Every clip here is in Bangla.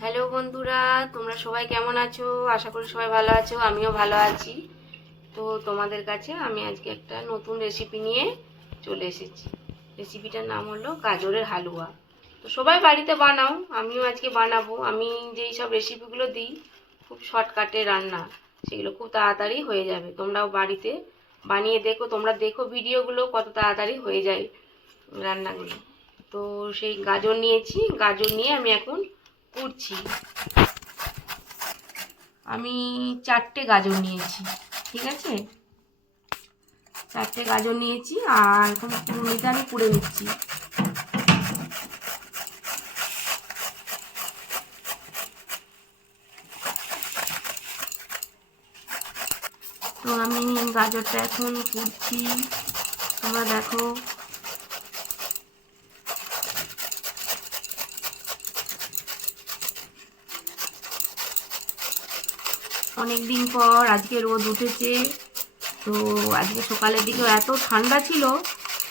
হ্যালো বন্ধুরা, তোমরা সবাই কেমন আছো? আশা করি সবাই ভালো আছো, আমিও ভালো আছি। তো তোমাদের কাছে আমি আজকে একটা নতুন রেসিপি নিয়ে চলে এসেছি। রেসিপিটার নাম হলো গাজরের হালুয়া। তো সবাই বাড়িতে বানাও, আমিও আজকে বানাবো। আমি যেই সব রেসিপিগুলো দিই, খুব শর্টকাটে রান্না, সেগুলো খুব তাড়াতাড়ি হয়ে যাবে। তোমরাও বাড়িতে বানিয়ে দেখো, তোমরা দেখো ভিডিওগুলো কত তাড়াতাড়ি হয়ে যায় রান্নাগুলো। তো সেই গাজর নিয়েছি, গাজর নিয়ে আমি এখন কুড়ছি আমি চারটে গাজর নিয়েছি, ঠিক আছে? চারটে গাজর নিয়েছি আর এখন কুড়ুনিটা আমি পুড়ে নিচ্ছি। তো আমি গাজরটা এখন কুড়ছি। তোমরা দেখো অনেক দিন পর আজকে রোদ উঠেছে। তো আজকে সকালের দিকেও এত ঠান্ডা ছিল,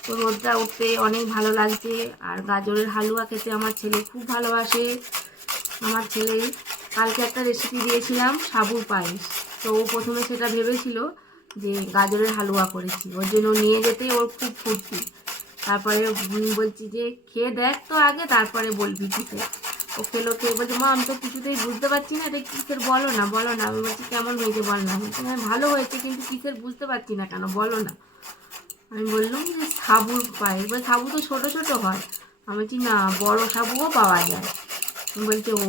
তো রোদটা উঠতে অনেক ভালো লাগছে। আর গাজরের হালুয়া খেতে আমার ছেলে খুব ভালোবাসে। আমার ছেলে কালকে একটা রেসিপি দিয়েছিলাম সাবুর পায়েস। তো ও প্রথমে সেটা ভেবেছিল যে গাজরের হালুয়া করেছি। ওর জন্য নিয়ে যেতে ওর খুব ফুর্তি। তারপরে বলছি যে, খেয়ে দেখ তো আগে, তারপরে বলবি খেতে ও খেলো খেয়ে বলছে মা আমি তো কিছুতেই বুঝতে পারছি না এটা কিসের? বলো না বলো না। আমি বলছি কেমন হয়েছে বল না? বলছি, হ্যাঁ ভালো হয়েছে কিন্তু কিসের বুঝতে পারছি না কেন বলো না। আমি বললাম যে সাবুর পায়ে। এবার সাবু তো ছোটো ছোটো হয়। আমি বলছি না বড় সাবুও পাওয়া যায়। বলছে ও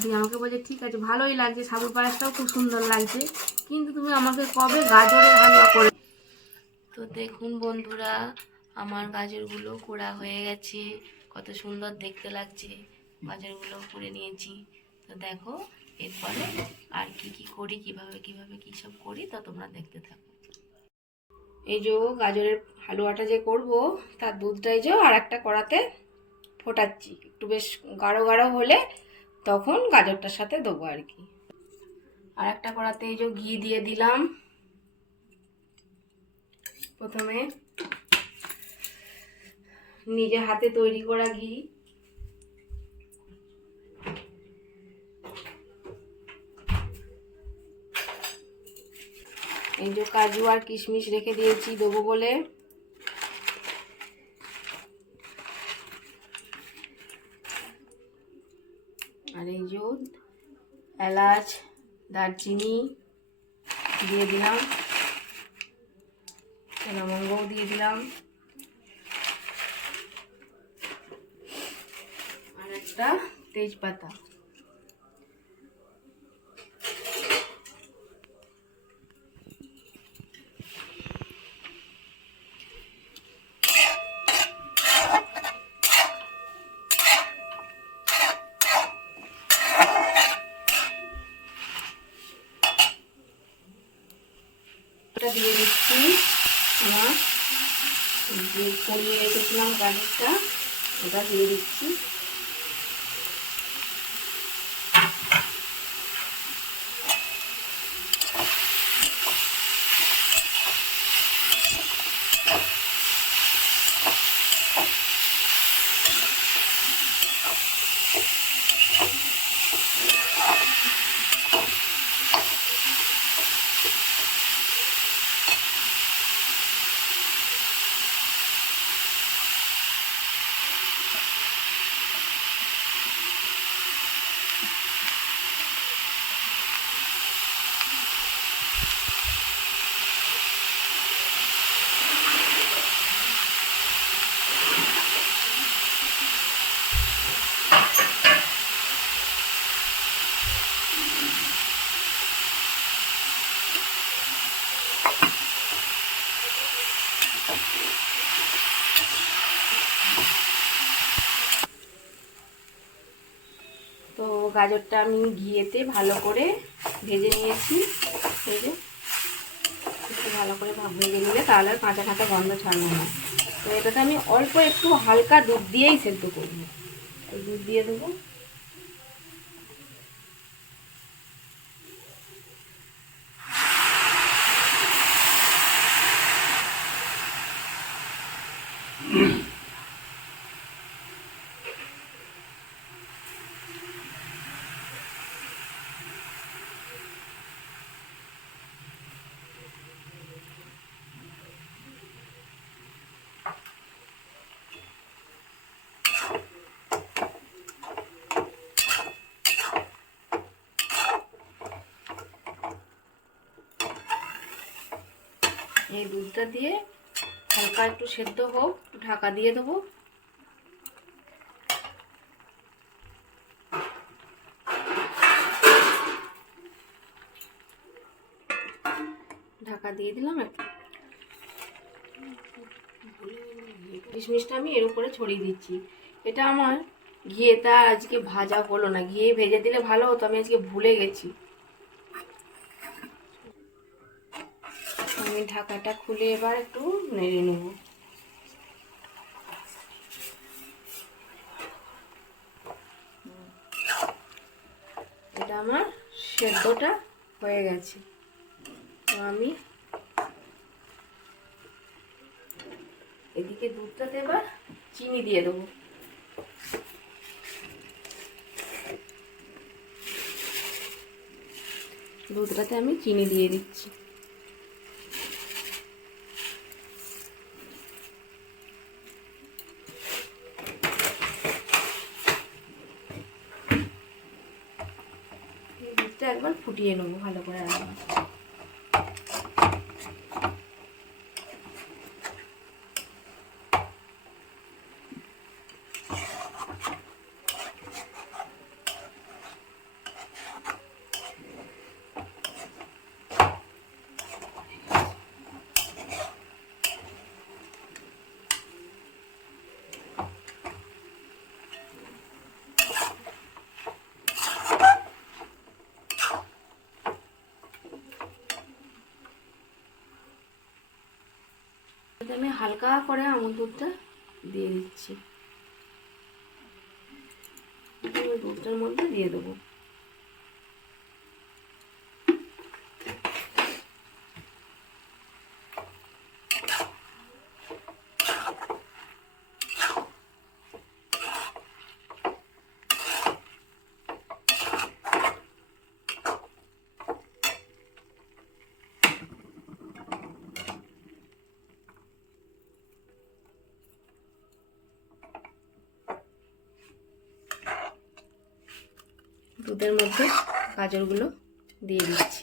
দিয়ে আমাকে বলছে ঠিক আছে ভালোই লাগছে সাবুর পায়েসটাও খুব সুন্দর লাগছে কিন্তু তুমি আমাকে কবে গাজরের হালুয়া করে তো দেখুন বন্ধুরা আমার গাজরগুলো কোড়া হয়ে গেছে কত সুন্দর দেখতে লাগছে। গাজরগুলো করে নিয়েছি। তো দেখো, এরপরে আর কি কি করি, কীভাবে কীভাবে কি সব করি, তা তোমরা দেখতে থাকো। এই যে গাজরের হালুয়াটা যে করব, তার দুধটাই যে আর একটা কড়াতে ফোটাচ্ছি। একটু বেশ গাঢ় গাঢ় হলে তখন গাজরটার সাথে দেবো আর কি। আর একটা কড়াতে এই যে ঘি দিয়ে দিলাম। প্রথমে নিজে হাতে তৈরি করা ঘি। এই যে কাজু আর কিশমিশ রেখে দিয়েছি, দেবো বলে। আর এই যে এলাচ, দারচিনি দিয়ে দিলাম। লবঙ্গও দিয়ে দিলাম। আর একটা তেজপাতা। ওটা দিয়ে দিচ্ছি। আমার যে করিয়ে রেখেছিলাম গাজরটা ওটা দিয়ে দিচ্ছি। গাজরটা আমি ঘিয়েতে ভালো করে ভেজে নিয়েছি। ভেজে ভালো করে ভেজে নিলে তাহলে আর কাঁচা কাঁচা গন্ধ ছাড়বো না। তো এটাতে আমি অল্প একটু হালকা দুধ দিয়েই সেদ্ধ করব। দুধ দিয়ে দেবো। এই দুধটা দিয়ে হালকা একটু সেদ্ধ হোক ঢাকা দিয়ে দেবো। ঢাকা দিয়ে দিলাম কিশমিশটা আমি এর উপরে ছড়িয়ে দিচ্ছি। এটা আমার ঘিয়েটা আজকে ভাজা হলো না। ঘিয়ে ভেজে দিলে ভালো হতো, আমি আজকে ভুলে গেছি। আমি ঢাকাটা খুলে এবার একটু নেড়ে নেব। এটা আমার সেদ্ধটা হয়ে গেছে। তো আমি এদিকে দুধটাতে এবার চিনি দিয়ে দেবো। দুধটাতে আমি চিনি দিয়ে দিচ্ছি এই দুধটা একবার ফুটিয়ে নেব ভালো করে একবার হালকা করে আমুল দুধটা দিয়ে দিচ্ছি। দুধটার মধ্যে দিয়ে দেবো। দুধের মধ্যে গাজরগুলো দিয়ে দিচ্ছি।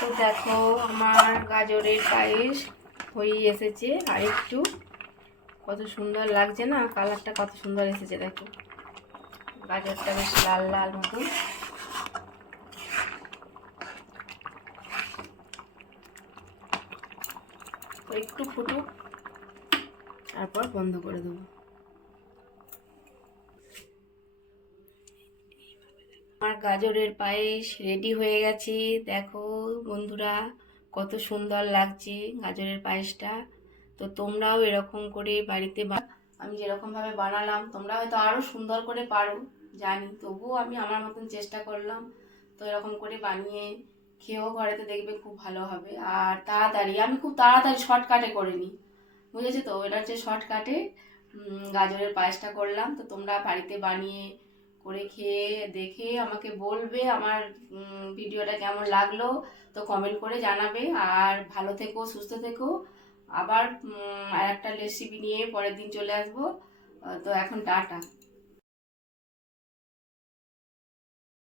তো দেখো, আমার গাজরের পায়েস হয়ে এসেছে। আর একটু কত সুন্দর লাগছে না? কালারটা কত সুন্দর এসেছে, দেখো। গাজরটা বেশ লাল লাল মতন। একটু ফুটুক, তারপর বন্ধ করে দেবো। গাজরের পায়েস রেডি হয়ে গেছে। দেখো বন্ধুরা, কত সুন্দর লাগছে গাজরের পায়েসটা। তো তোমরাও এরকম করে বাড়িতে আমি যেরকমভাবে বানালাম, তোমরা হয়তো আরও সুন্দর করে পারো, জানি। তবুও আমি আমার মতন চেষ্টা করলাম। তো এরকম করে বানিয়ে খেয়েও ঘরেতে দেখবে খুব ভালো হবে। আর তাড়াতাড়ি, আমি খুব তাড়াতাড়ি শর্টকাটে করে নিই। বুঝেছ তো? এটা হচ্ছে শর্টকাটে গাজরের পায়েসটা করলাম। তো তোমরা বাড়িতে বানিয়ে করে খেয়ে দেখে আমাকে বলবে আমার ভিডিওটা কেমন লাগল, তো কমেন্ট করে জানাবে। আর ভালো থেকো, সুস্থ থেকো। আবার আর একটা রেসিপি নিয়ে পরের দিন চলে আসব। তো এখন টাটা।